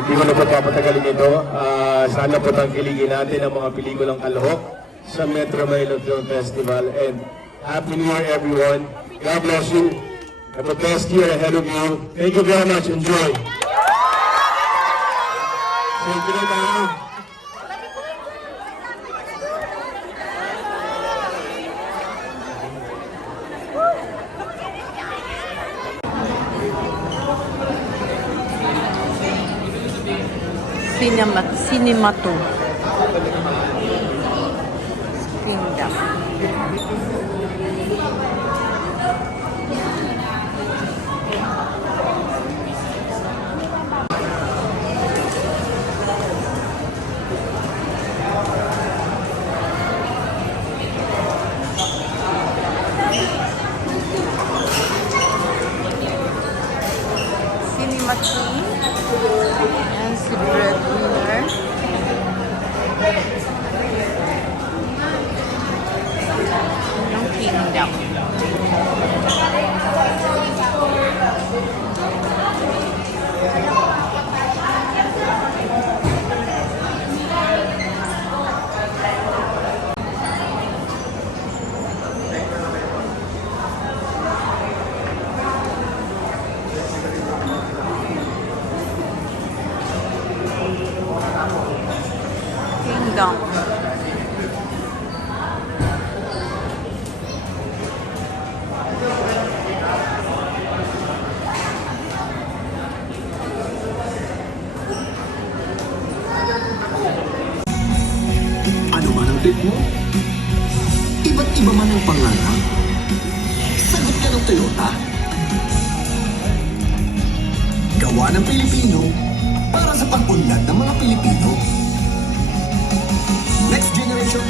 Hindi ko na po papatagalin ito. Ah, sana po tangkiligin natin ang mga pelikulang kalahok sa Metro Manila Film Festival. And Happy New Year, everyone. God bless you. Have the best year ahead of you. Thank you very much. Enjoy. Thank you Sinemat, sinemato. Kingdom. down. kapatid mo? Iba't iba man ang pangarap. Sagot ka ng Toyota. Gawa ng Pilipino para sa pag-unlad ng mga Pilipino. Next Generation